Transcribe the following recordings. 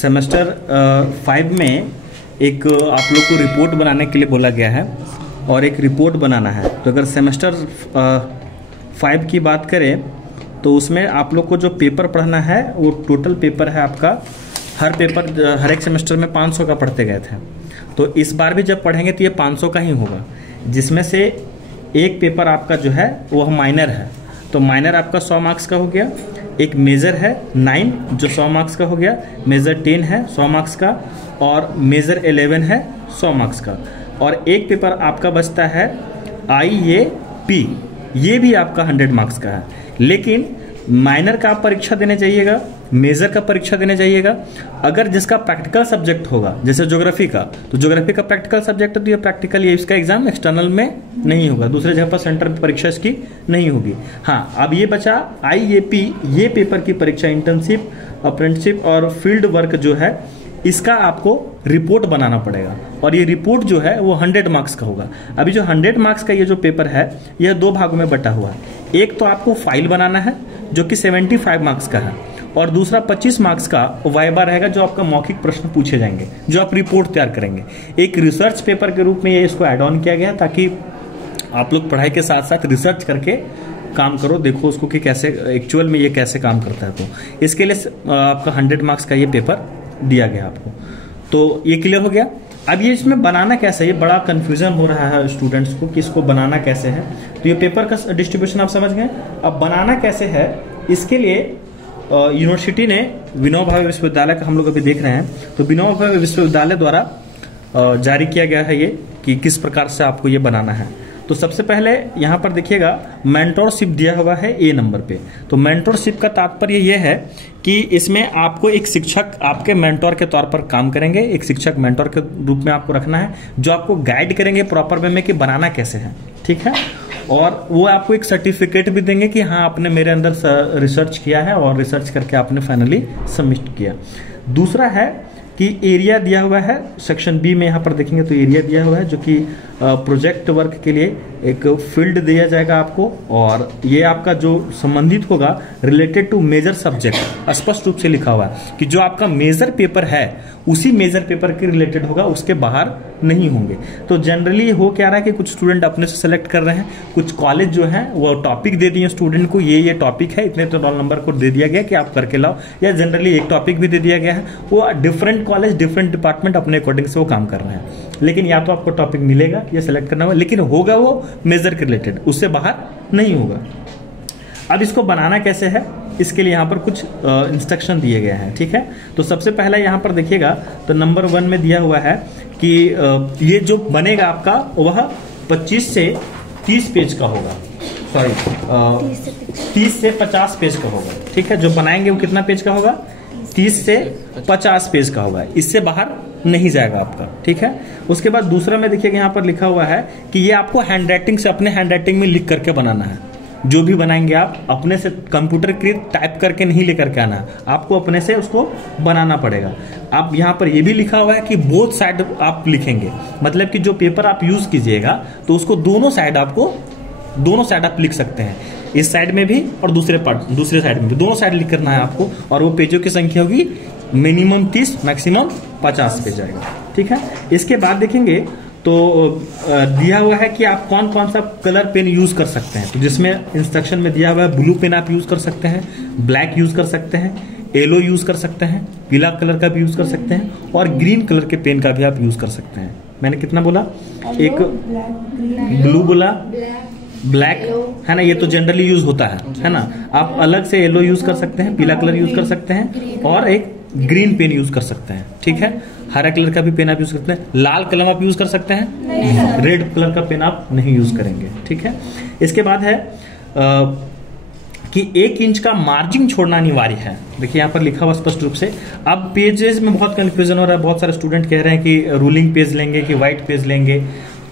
Semester 5 में एक आप लोग को रिपोर्ट बनाने के लिए बोला गया है और एक रिपोर्ट बनाना है। तो अगर सेमेस्टर 5 की बात करें तो उसमें आप लोग को जो पेपर पढ़ना है वो टोटल पेपर है आपका, हर एक सेमेस्टर में 500 का पढ़ते गए थे। तो इस बार भी जब पढ़ेंगे तो ये 500 का ही होगा, जिसमें से एक पेपर आपका जो है वह माइनर है। तो माइनर आपका 100 मार्क्स का हो गया, एक मेजर है 9 जो 100 मार्क्स का हो गया, मेजर 10 है 100 मार्क्स का और मेजर 11 है 100 मार्क्स का। और एक पेपर आपका बचता है IAP, ये भी आपका 100 मार्क्स का है। लेकिन माइनर का आप परीक्षा देने जाइएगा, मेजर का परीक्षा देने जाइएगा। अगर जिसका प्रैक्टिकल सब्जेक्ट होगा, जैसे ज्योग्राफी का, तो ज्योग्राफी का प्रैक्टिकल सब्जेक्ट है तो ये प्रैक्टिकल, ये इसका एग्जाम एक्सटर्नल में नहीं होगा, दूसरे जगह पर सेंटर पर परीक्षा इसकी नहीं होगी। हाँ, अब ये बचा IAP, ये पेपर की परीक्षा इंटर्नशिप, अप्रेंटिसशिप और फील्ड वर्क जो है इसका आपको रिपोर्ट बनाना पड़ेगा और ये रिपोर्ट जो है वो 100 मार्क्स का होगा। अभी जो 100 मार्क्स का ये जो पेपर है यह 2 भागों में बटा हुआ है। एक तो आपको फाइल बनाना है जो कि 75 मार्क्स का है और दूसरा 25 मार्क्स का वाइवा रहेगा जो आपका मौखिक प्रश्न पूछे जाएंगे, जो आप रिपोर्ट तैयार करेंगे। एक रिसर्च पेपर के रूप में ये इसको एड ऑन किया गया ताकि आप लोग पढ़ाई के साथ साथ रिसर्च करके काम करो, देखो उसको कि कैसे एक्चुअल में ये कैसे काम करता है। तो इसके लिए आपका 100 मार्क्स का ये पेपर दिया गया आपको। तो ये क्लियर हो गया। अब ये इसमें बनाना कैसे है, ये बड़ा कंफ्यूजन हो रहा है स्टूडेंट्स को कि इसको बनाना कैसे है। तो ये पेपर का डिस्ट्रीब्यूशन आप समझ गए। अब बनाना कैसे है, इसके लिए यूनिवर्सिटी ने विनोबा भावे विश्वविद्यालय का हम लोग अभी देख रहे हैं, तो विनोबा भावे विश्वविद्यालय द्वारा जारी किया गया है ये कि किस प्रकार से आपको ये बनाना है। तो सबसे पहले यहाँ पर देखिएगा मेंटोरशिप दिया हुआ है A नंबर पे। तो मेंटोरशिप का तात्पर्य ये है कि इसमें आपको एक शिक्षक आपके मेंटोर के तौर पर काम करेंगे, एक शिक्षक मेंटोर के रूप में आपको रखना है जो आपको गाइड करेंगे प्रॉपर वे में कि बनाना कैसे है, ठीक है। और वो आपको एक सर्टिफिकेट भी देंगे कि हाँ आपने मेरे अंदर रिसर्च किया है और रिसर्च करके आपने फाइनली सबमिट किया। दूसरा है कि एरिया दिया हुआ है, सेक्शन बी में यहाँ पर देखेंगे तो एरिया दिया हुआ है जो कि प्रोजेक्ट वर्क के लिए एक फील्ड दिया जाएगा आपको और ये आपका जो संबंधित होगा रिलेटेड टू मेजर सब्जेक्ट, स्पष्ट रूप से लिखा हुआ है कि जो आपका मेजर पेपर है उसी मेजर पेपर के रिलेटेड होगा, उसके बाहर नहीं होंगे। तो जनरली हो क्या रहा है कि कुछ स्टूडेंट अपने से सेलेक्ट कर रहे हैं, कुछ कॉलेज जो है वो टॉपिक दे दिए स्टूडेंट को, ये टॉपिक है, इतने तो रोल नंबर को दे दिया गया कि आप करके लाओ, या जनरली एक टॉपिक भी दे दिया गया है। वो डिफरेंट कॉलेज डिफरेंट डिपार्टमेंट अपने अकॉर्डिंग से वो काम कर रहे हैं। लेकिन या तो आपको टॉपिक मिलेगा या सेलेक्ट करना होगा, लेकिन होगा वो मेजर के रिलेटेड, उससे बाहर नहीं होगा। अब इसको बनाना कैसे है, इसके लिए यहाँ पर कुछ इंस्ट्रक्शन दिए गए हैं, ठीक है। तो सबसे पहला यहाँ पर देखिएगा तो नंबर 1 में दिया हुआ है कि ये जो बनेगा आपका वह 25 से 30 पेज का होगा, सॉरी 30 से 50 पेज का होगा, ठीक है। जो बनाएंगे वो कितना पेज का होगा, 30 से 50 पेज का होगा, इससे बाहर नहीं जाएगा आपका, ठीक है। उसके बाद दूसरा में देखिएगा यहाँ पर लिखा हुआ है कि ये आपको हैंडराइटिंग से, अपने हैंडराइटिंग में लिख करके बनाना है। जो भी बनाएंगे आप अपने से कंप्यूटर के टाइप करके नहीं लेकर के आना, आपको अपने से उसको बनाना पड़ेगा। आप यहाँ पर ये भी लिखा हुआ है कि बोथ साइड आप लिखेंगे, मतलब कि जो पेपर आप यूज कीजिएगा तो उसको दोनों साइड आप लिख सकते हैं, इस साइड में भी और दूसरे साइड में भी, दोनों साइड लिख करना है आपको। और वो पेजों की संख्या होगी मिनिमम 30 मैक्सिमम 50 पेज आएगा, ठीक है। इसके बाद देखेंगे तो दिया हुआ है कि आप कौन कौन सा कलर पेन यूज कर सकते हैं। तो जिसमें इंस्ट्रक्शन में दिया हुआ है ब्लू पेन आप यूज कर सकते हैं, ब्लैक यूज कर सकते हैं, येलो यूज कर सकते हैं, पीला कलर का भी यूज कर सकते हैं और ग्रीन कलर के पेन का भी आप यूज कर सकते हैं। मैंने कितना बोला, एक ब्लू बोला, ब्लैक है ना, ये तो जनरली यूज होता है ना। आप अलग से येलो यूज कर सकते हैं, पीला कलर यूज कर सकते हैं और एक ग्रीन पेन यूज कर सकते हैं, ठीक है। हरा कलर का भी पेन आप यूज करते हैं, लाल कलम आप यूज कर सकते हैं, रेड कलर का पेन आप नहीं यूज करेंगे, ठीक है। इसके बाद है कि 1 इंच का मार्जिन छोड़ना अनिवार्य है। देखिए यहाँ पर लिखा हुआ स्पष्ट रूप से। अब पेजेस में बहुत कंफ्यूजन हो रहा है, बहुत सारे स्टूडेंट कह रहे हैं कि रूलिंग पेज लेंगे कि व्हाइट पेज लेंगे,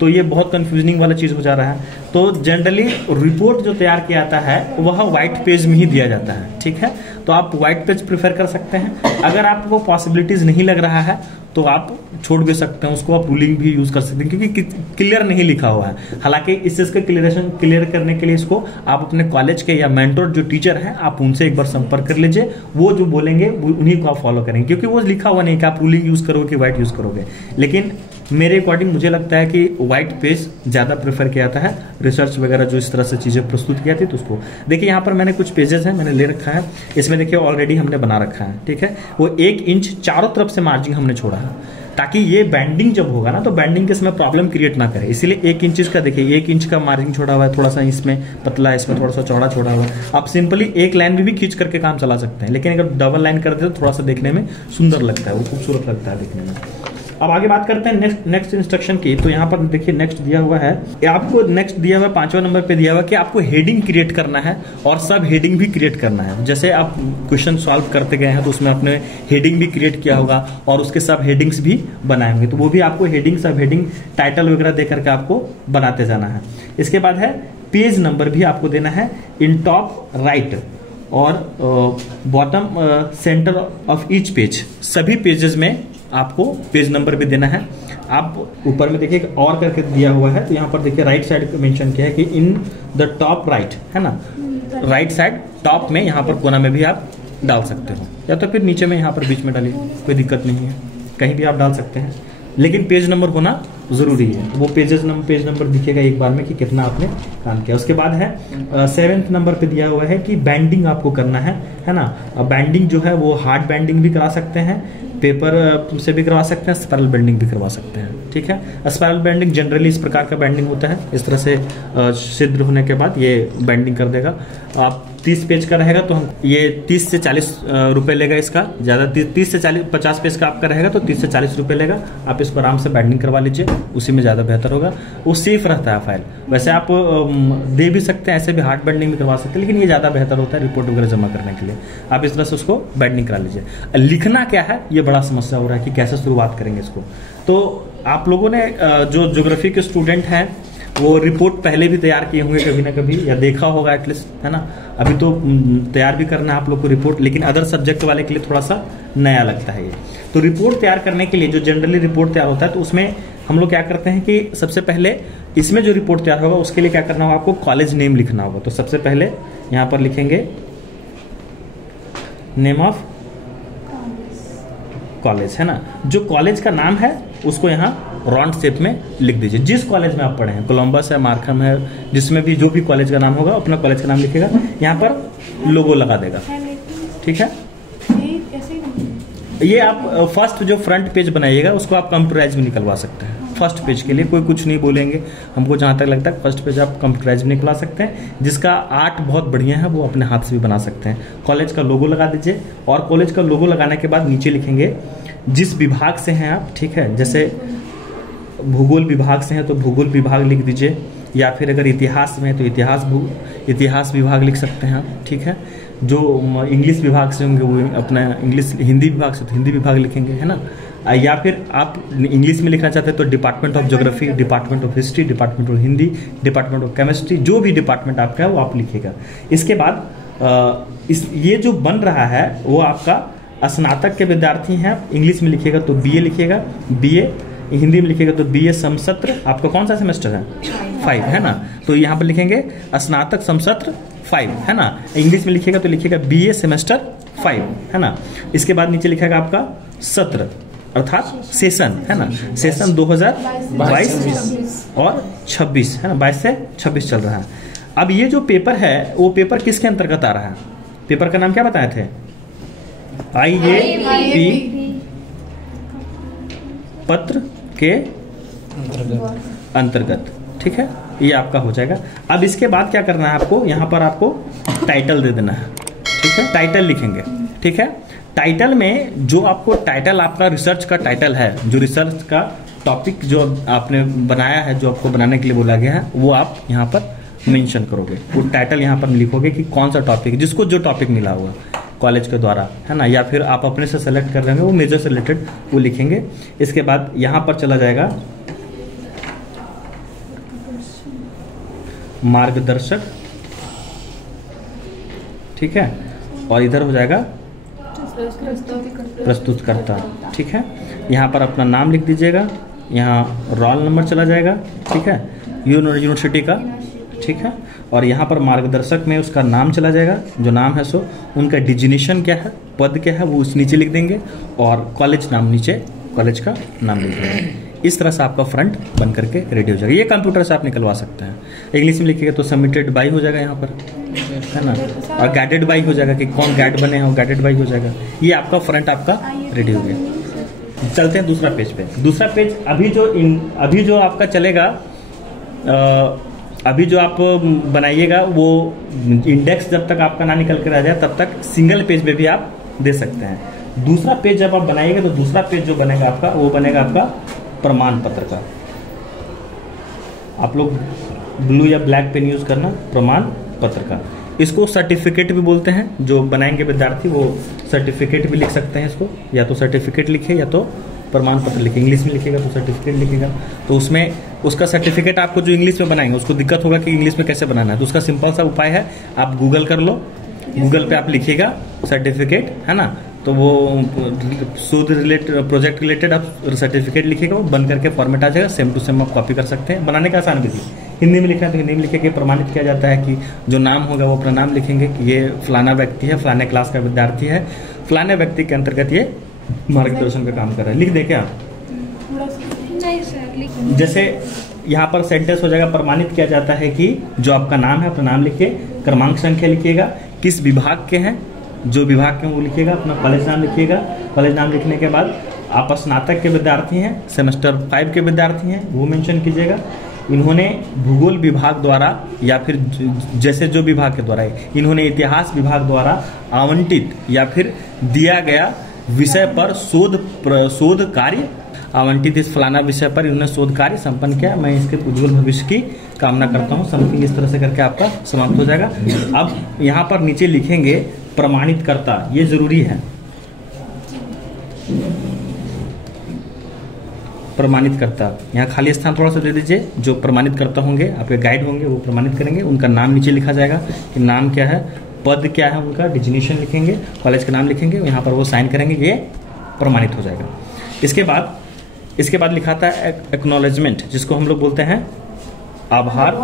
तो ये बहुत कंफ्यूजनिंग वाला चीज हो जा रहा है। तो जनरली रिपोर्ट जो तैयार किया जाता है वह व्हाइट पेज में ही दिया जाता है, ठीक है। तो आप व्हाइट पेज प्रेफर कर सकते हैं। अगर आपको पॉसिबिलिटीज नहीं लग रहा है तो आप छोड़ भी सकते हैं उसको, आप रूलिंग भी यूज कर सकते हैं, क्योंकि क्लियर नहीं लिखा हुआ है। हालांकि इस चीज का क्लियर करने के लिए इसको आप अपने कॉलेज के या मेंटर जो टीचर हैं आप उनसे एक बार संपर्क कर लीजिए, वो जो बोलेंगे उन्हीं को आप फॉलो करेंगे, क्योंकि वो लिखा हुआ नहीं कि आप रूलिंग यूज करोगे कि व्हाइट यूज करोगे। लेकिन मेरे अकॉर्डिंग मुझे लगता है कि व्हाइट पेज ज्यादा प्रेफर किया जाता है, रिसर्च वगैरह जो इस तरह से चीजें प्रस्तुत किया थी। तो उसको देखिए, यहाँ पर मैंने कुछ पेजेस हैं मैंने ले रखा है, इसमें देखिए ऑलरेडी हमने बना रखा है, ठीक है। वो 1 इंच चारों तरफ से मार्जिन हमने छोड़ा है, ताकि ये बैंडिंग जब होगा ना तो बैंडिंग के समय प्रॉब्लम क्रिएट ना करे, इसीलिए 1 इंच का देखिए 1 इंच का मार्जिन छोड़ा हुआ है, थोड़ा सा इसमें पतला है, इसमें थोड़ा सा चौड़ा छोड़ा हुआ है। आप सिंपली एक लाइन भी खींच करके काम चला सकते हैं, लेकिन अगर डबल लाइन करते हो तो थोड़ा सा देखने में सुंदर लगता है, वो खूबसूरत लगता है देखने में। अब आगे बात करते हैं नेक्स्ट इंस्ट्रक्शन की। तो यहाँ पर देखिए नेक्स्ट दिया हुआ है, आपको नेक्स्ट दिया हुआ है 5वें नंबर पे दिया हुआ है कि आपको हेडिंग क्रिएट करना है और सब हेडिंग भी क्रिएट करना है। जैसे आप क्वेश्चन सॉल्व करते गए हैं तो उसमें आपने हेडिंग भी क्रिएट किया होगा और उसके सब हेडिंग्स भी बनाए होंगे, तो वो भी आपको हेडिंग सब हेडिंग टाइटल वगैरह दे करके आपको बनाते जाना है। इसके बाद है पेज नंबर भी आपको देना है इन टॉप राइट और bottom centre of each page, सभी पेजेस में आपको पेज नंबर भी देना है। आप ऊपर में देखिए और करके दिया हुआ है, तो यहाँ पर देखिए राइट साइड मेंशन किया है कि इन द टॉप राइट, है ना, राइट साइड टॉप में यहाँ पर कोना में भी आप डाल सकते हो, या तो फिर नीचे में यहाँ पर बीच में डालिए, कोई दिक्कत नहीं है, कहीं भी आप डाल सकते हैं, लेकिन पेज नंबर होना जरूरी है। वो पेज नंबर दिखेगा एक बार में कि कितना आपने काम किया। उसके बाद है 7वें नंबर पे दिया हुआ है कि बैंडिंग आपको करना है ना। बैंडिंग जो है वो हार्ड बैंडिंग भी करा सकते हैं, पेपर से भी करवा सकते हैं, स्पाइरल बेंडिंग भी करवा सकते हैं, ठीक है। स्पाइरल बेंडिंग जनरली इस प्रकार का बेंडिंग होता है, इस तरह से छिद्र होने के बाद ये बेंडिंग कर देगा। आप 30 पेज का रहेगा तो हम ये 30 से 40 रुपए लेगा इसका, ज्यादा 30 से 50 पेज का आपका रहेगा तो 30 से 40 रुपए लेगा। आप इसको आराम से बेंडिंग करवा लीजिए, उसी में ज्यादा बेहतर होगा, वो सेफ रहता है फाइल। वैसे आप दे भी सकते हैं, ऐसे भी हार्ड बेंडिंग भी करवा सकते हैं, लेकिन ये ज्यादा बेहतर होता है रिपोर्ट वगैरह जमा करने के लिए। आप इस तरह से उसको बेंडिंग करा लीजिए। लिखना क्या है ये बड़ा समस्या हो रहा है कि कैसे शुरुआत करेंगे इसको। तो आप लोगों ने जो ज्योग्राफी के स्टूडेंट हैं वो रिपोर्ट पहले भी तैयार किए होंगे कभी ना कभी, या देखा होगा एटलीस्ट, है ना। अभी तो तैयार भी करना है आप लोग को रिपोर्ट, लेकिन अदर सब्जेक्ट वाले के लिए थोड़ा सा नया लगता है ये। तो रिपोर्ट तैयार करने के लिए जो जनरली रिपोर्ट तैयार होता है तो उसमें हम लोग क्या करते हैं कि सबसे पहले इसमें जो रिपोर्ट तैयार होगा उसके लिए क्या करना होगा, आपको कॉलेज नेम लिखना होगा। तो सबसे पहले यहाँ पर लिखेंगे नेम ऑफ कॉलेज, है ना। जो कॉलेज का नाम है उसको यहाँ राउंड शेप में लिख दीजिए। जिस कॉलेज में आप पढ़े हैं, कोलंबस है, मार्कम है, जिसमें भी जो भी कॉलेज का नाम होगा अपना कॉलेज का नाम लिखेगा, यहाँ पर लोगो लगा देगा, ठीक है। ये आप फर्स्ट जो फ्रंट पेज बनाइएगा उसको आप कंप्यूटराइज में निकलवा सकते हैं। फर्स्ट पेज के लिए कोई कुछ नहीं बोलेंगे, हमको जहां तक लगता है फर्स्ट पेज आप कंप्यूटराइज में निकलवा सकते हैं। जिसका आर्ट बहुत बढ़िया है वो अपने हाथ से भी बना सकते हैं। कॉलेज का लोगो लगा दीजिए, और कॉलेज का लोगो लगाने के बाद नीचे लिखेंगे जिस विभाग से हैं आप, ठीक है। जैसे भूगोल विभाग से हैं तो भूगोल विभाग लिख दीजिए, या फिर अगर इतिहास में है तो इतिहास विभाग लिख सकते हैं आप, ठीक है। जो इंग्लिश विभाग से होंगे वो अपना हिंदी विभाग से तो हिंदी विभाग लिखेंगे, है ना। या फिर आप इंग्लिश में लिखना चाहते हैं तो department of geography, department of history, department of Hindi, department of chemistry, जो भी डिपार्टमेंट आपका है वो आप लिखिएगा। इसके बाद ये जो बन रहा है वो आपका स्नातक के विद्यार्थी हैं, इंग्लिश में लिखिएगा तो बीए लिखिएगा, बीए हिंदी में लिखिएगा तो बीए समसत्र, आपका कौन सा सेमेस्टर है 5, है ना। तो यहाँ पर लिखेंगे स्नातक समसत्र 5, है ना। इंग्लिश में लिखिएगा तो लिखिएगा बीए सेमेस्टर 5, है ना। इसके बाद नीचे लिखेगा आपका सत्र अर्थात सेशन, है ना। सेशन 2022 और 26, है ना, 22 से 26 चल रहा है। अब ये जो पेपर है वो पेपर किसके अंतर्गत आ रहा है? पेपर का नाम क्या बताए थे? IAP पत्र के अंतर्गत, ठीक है। ये आपका हो जाएगा। अब इसके बाद क्या करना है आपको, यहाँ पर आपको टाइटल दे देना है, ठीक है। टाइटल लिखेंगे, ठीक है। टाइटल में जो आपको टाइटल आपका रिसर्च का टाइटल है, जो रिसर्च का टॉपिक जो आपने बनाया है, जो आपको बनाने के लिए बोला गया है, वो आप यहाँ पर मेंशन करोगे। वो टाइटल यहाँ पर लिखोगे कि कौन सा टॉपिक, जिसको जो टॉपिक मिला हुआ कॉलेज के द्वारा, है ना, या फिर आप अपने से सेलेक्ट कर रहे हैं वो मेजर से रिलेटेड वो लिखेंगे। इसके बाद यहाँ पर चला जाएगा मार्गदर्शक, ठीक है, और इधर हो जाएगा प्रस्तुतकर्ता, ठीक है। यहाँ पर अपना नाम लिख दीजिएगा, यहाँ रोल नंबर चला जाएगा, ठीक है, यूनिवर्सिटी का, ठीक है, और यहाँ पर मार्गदर्शक में उसका नाम चला जाएगा, जो नाम है सो उनका डिजिग्नेशन क्या है, पद क्या है, वो उस नीचे लिख देंगे, और कॉलेज नाम नीचे कॉलेज का नाम लिख देंगे। इस तरह से आपका फ्रंट बन करके रेडी हो जाएगा। ये कंप्यूटर से आप निकलवा सकते हैं। इंग्लिश में लिखिएगा तो सबमिटेड बाई हो जाएगा यहाँ पर, है ना, और गाइडेड बाई हो जाएगा कि कौन गाइड बने हैं, वो गाइडेड बाई हो जाएगा। ये आपका फ्रंट आपका रेडी हो गया। चलते हैं दूसरा पेज पे। दूसरा पेज अभी जो आपका चलेगा, अभी जो आप बनाइएगा वो इंडेक्स जब तक आपका ना निकल कर आ जाए तब तक सिंगल पेज में भी आप दे सकते हैं। दूसरा पेज जब आप बनाइएगा तो दूसरा पेज जो बनेगा आपका, वो बनेगा आपका प्रमाण पत्र का। आप लोग ब्लू या ब्लैक पेन यूज करना, प्रमाण पत्र का। इसको सर्टिफिकेट भी बोलते हैं। जो बनाएंगे विद्यार्थी वो सर्टिफिकेट भी लिख सकते हैं इसको, या तो सर्टिफिकेट लिखे या तो प्रमाण पत्र लिखे। इंग्लिश में लिखेगा तो सर्टिफिकेट लिखेगा, तो उसमें उसका सर्टिफिकेट आपको जो इंग्लिश में बनाएंगे उसको दिक्कत होगा कि इंग्लिश में कैसे बनाना है, तो उसका सिंपल सा उपाय है, आप गूगल कर लो, गूगल पे आप लिखिएगा सर्टिफिकेट, है ना, तो वो शोध रिलेटेड, प्रोजेक्ट रिलेटेड आप सर्टिफिकेट लिखिएगा, वो बन करके फॉर्मेट आ जाएगा, सेम टू सेम आप कॉपी कर सकते हैं। बनाने का आसान विधि, हिंदी में लिखना है तो हिंदी में लिखेंगे। प्रमाणित किया जाता है कि जो नाम होगा वो अपना नाम लिखेंगे कि ये फलाना व्यक्ति है, फलाने क्लास का विद्यार्थी है, फलाने व्यक्ति के अंतर्गत ये मार्गदर्शन का काम कर रहा है। लिख दे क्या? जैसे यहाँ पर सेंटेंस हो जाएगा, प्रमाणित किया जाता है कि जो आपका नाम है, अपना नाम लिखिए, क्रमांक संख्या लिखिएगा, किस विभाग के हैं, जो विभाग के हैं वो लिखिएगा, अपना कॉलेज नाम लिखिएगा। कॉलेज नाम लिखने के बाद आप स्नातक के विद्यार्थी हैं, सेमेस्टर 5 के विद्यार्थी हैं, वो मेंशन कीजिएगा। इन्होंने भूगोल विभाग द्वारा या फिर जैसे जो विभाग के द्वारा है, इन्होंने इतिहास विभाग द्वारा आवंटित या फिर दिया गया विषय पर शोध कार्य आवंटित, इस फलाना विषय पर इन्होंने शोध कार्य संपन्न किया, मैं इसके उज्जवल भविष्य की कामना करता हूँ। समथिंग इस तरह से करके आपका समाप्त हो जाएगा। अब यहाँ पर नीचे लिखेंगे प्रमाणित करता, ये जरूरी है। प्रमाणित करता, यहाँ खाली स्थान थोड़ा सा दे दीजिए। जो प्रमाणित करता होंगे, आपके गाइड होंगे, वो प्रमाणित करेंगे, उनका नाम नीचे लिखा जाएगा कि नाम क्या है, पद क्या है, उनका डिजिग्नेशन लिखेंगे, कॉलेज का नाम लिखेंगे, यहाँ पर वो साइन करेंगे, ये प्रमाणित हो जाएगा। इसके बाद लिखा था एक्नॉलेजमेंट, जिसको हम लोग बोलते हैं आभार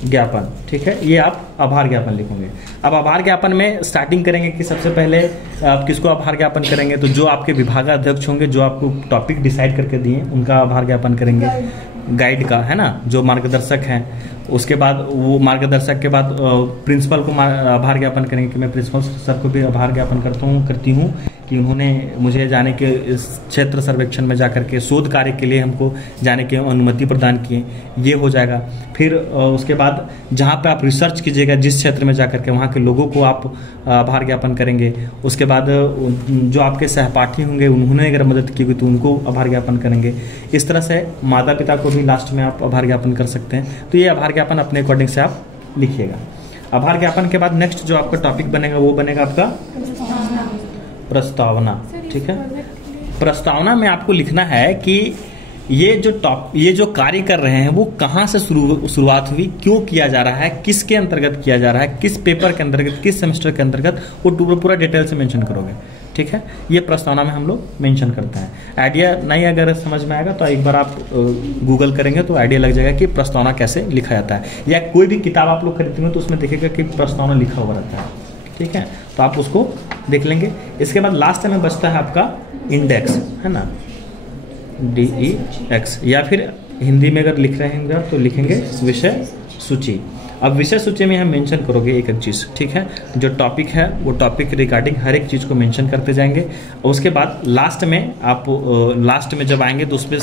ज्ञापन, ठीक है, ये आप आभार ज्ञापन लिखेंगे। अब आभार ज्ञापन में स्टार्टिंग करेंगे कि सबसे पहले आप किसको आभार ज्ञापन करेंगे, तो जो आपके विभागाध्यक्ष होंगे, जो आपको टॉपिक डिसाइड करके दिए, उनका आभार ज्ञापन करेंगे, गाइड का, है ना, जो मार्गदर्शक हैं। उसके बाद वो मार्गदर्शक के बाद प्रिंसिपल को आभार ज्ञापन करेंगे कि मैं प्रिंसिपल सर को भी आभार ज्ञापन करती हूँ कि उन्होंने मुझे जाने के इस क्षेत्र सर्वेक्षण में जाकर के शोध कार्य के लिए हमको जाने की अनुमति प्रदान किए, ये हो जाएगा। फिर उसके बाद जहाँ पे आप रिसर्च कीजिएगा, जिस क्षेत्र में जाकर के, वहाँ के लोगों को आप आभार ज्ञापन करेंगे। उसके बाद जो आपके सहपाठी होंगे, उन्होंने अगर मदद की हुई तो उनको आभार ज्ञापन करेंगे। इस तरह से माता पिता को भी लास्ट में आप आभार ज्ञापन कर सकते हैं। तो ये आभार ज्ञापन अपने अकॉर्डिंग से आप लिखिएगा। आभार ज्ञापन के बाद नेक्स्ट जो आपका टॉपिक बनेगा वो बनेगा आपका प्रस्तावना, ठीक है। प्रस्तावना में आपको लिखना है कि ये जो कार्य कर रहे हैं वो कहाँ से शुरुआत हुई, क्यों किया जा रहा है, किसके अंतर्गत किया जा रहा है, किस पेपर के अंतर्गत, किस सेमेस्टर के अंतर्गत, वो पूरा डिटेल से मेंशन करोगे, ठीक है। ये प्रस्तावना में हम लोग मेंशन करते हैं। आइडिया नहीं अगर समझ में आएगा तो एक बार आप गूगल करेंगे तो आइडिया लग जाएगा कि प्रस्तावना कैसे लिखा जाता है। या कोई भी किताब आप लोग खरीदेंगे तो उसमें देखेगा कि प्रस्तावना लिखा हुआ रहता है, ठीक है, तो आप उसको देख लेंगे। इसके बाद लास्ट में बचता है आपका इंडेक्स, है ना, DEX, या फिर हिंदी में अगर लिख रहे हैं तो लिखेंगे विषय सूची। अब विषय सूची में हम मेंशन करोगे एक एक चीज़, ठीक है, जो टॉपिक है वो टॉपिक रिगार्डिंग हर एक चीज़ को मेंशन करते जाएंगे। और उसके बाद लास्ट में जब आएंगे तो उसमें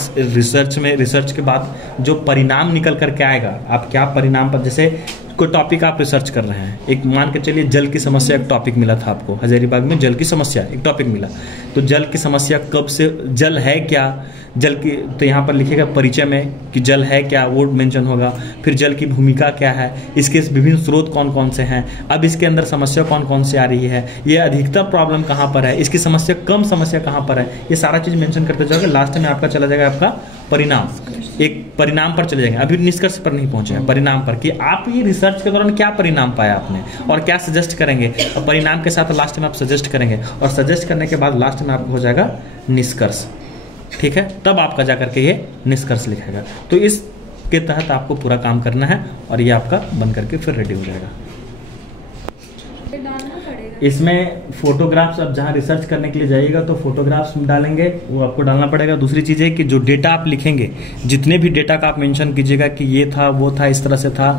रिसर्च के बाद जो परिणाम निकल करके आएगा, आप क्या परिणाम पर, जैसे कोई टॉपिक आप रिसर्च कर रहे हैं, एक मान के चलिए जल की समस्या एक टॉपिक मिला था आपको, हजारीबाग में जल की समस्या एक टॉपिक मिला, तो जल की समस्या कब से, जल है क्या, जल की, तो यहाँ पर लिखेगा परिचय में कि जल है क्या, वो मेंशन होगा। फिर जल की भूमिका क्या है, इसके विभिन्न स्रोत कौन कौन से हैं, अब इसके अंदर समस्या कौन कौन सी आ रही है, ये अधिकतर प्रॉब्लम कहाँ पर है, इसकी समस्या कम समस्या कहाँ पर है, ये सारा चीज़ मेंशन करते जाओगे। लास्ट में आपका चला जाएगा आपका परिणाम, एक परिणाम पर चले जाएंगे, अभी निष्कर्ष पर नहीं पहुंचे हैं, परिणाम पर कि आप ये रिसर्च के दौरान क्या परिणाम पाया आपने और क्या सजेस्ट करेंगे, और परिणाम के साथ लास्ट में आप सजेस्ट करेंगे, और सजेस्ट करने के बाद लास्ट में आपको हो जाएगा निष्कर्ष। ठीक है, तब आपका जाकर के ये निष्कर्ष लिखेगा। तो इसके तहत आपको पूरा काम करना है और ये आपका बन करके फिर रेडी हो जाएगा। इसमें फोटोग्राफ्स, अब जहाँ रिसर्च करने के लिए जाइएगा तो फोटोग्राफ्स डालेंगे, वो आपको डालना पड़ेगा। दूसरी चीज़ है कि जो डेटा आप लिखेंगे, जितने भी डेटा का आप मेंशन कीजिएगा कि ये था, वो था, इस तरह से था,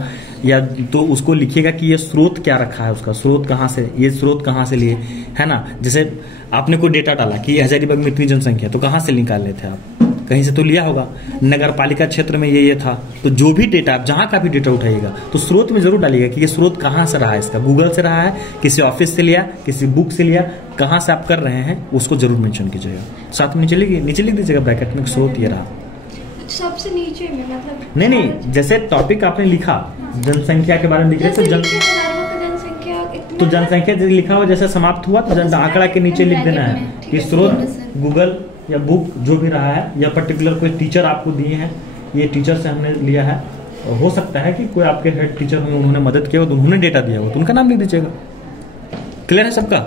या तो उसको लिखिएगा कि ये स्रोत क्या रखा है, उसका स्रोत कहाँ से, ये स्रोत कहाँ से लिए, है ना। जैसे आपने कोई डेटा डाला कि हजारीबाग में इतनी जनसंख्या, तो कहाँ से निकाल लेते थे आप, कहीं से तो लिया होगा। नगर पालिका क्षेत्र में ये था, तो जो भी डेटा आप जहाँ का भी डेटा उठाइएगा तो स्रोत में जरूर डालिएगा कि ये स्रोत कहाँ से रहा है, इसका गूगल से रहा है, किसी ऑफिस से लिया, किसी बुक से लिया, कहाँ से आप कर रहे हैं उसको जरूर मेंशन कीजिएगा। साथ में नीचे लिख दीजिएगा ब्रैकेट में स्रोत ये रहा। सबसे नीचे में मतलब नहीं, जैसे टॉपिक आपने लिखा जनसंख्या के बारे में लिख रहे तो जनसंख्या लिखा हुआ जैसे समाप्त हुआ तो आंकड़ा के नीचे लिख देना है कि स्रोत गूगल या बुक जो भी रहा है, या पर्टिकुलर कोई टीचर आपको दिए हैं, ये टीचर से हमने लिया है। हो सकता है कि कोई आपके हेड टीचर हुए, उन्होंने मदद किया हो, तो उन्होंने डेटा दिया हो, तो उनका नाम लिख दीजिएगा। क्लियर है सबका?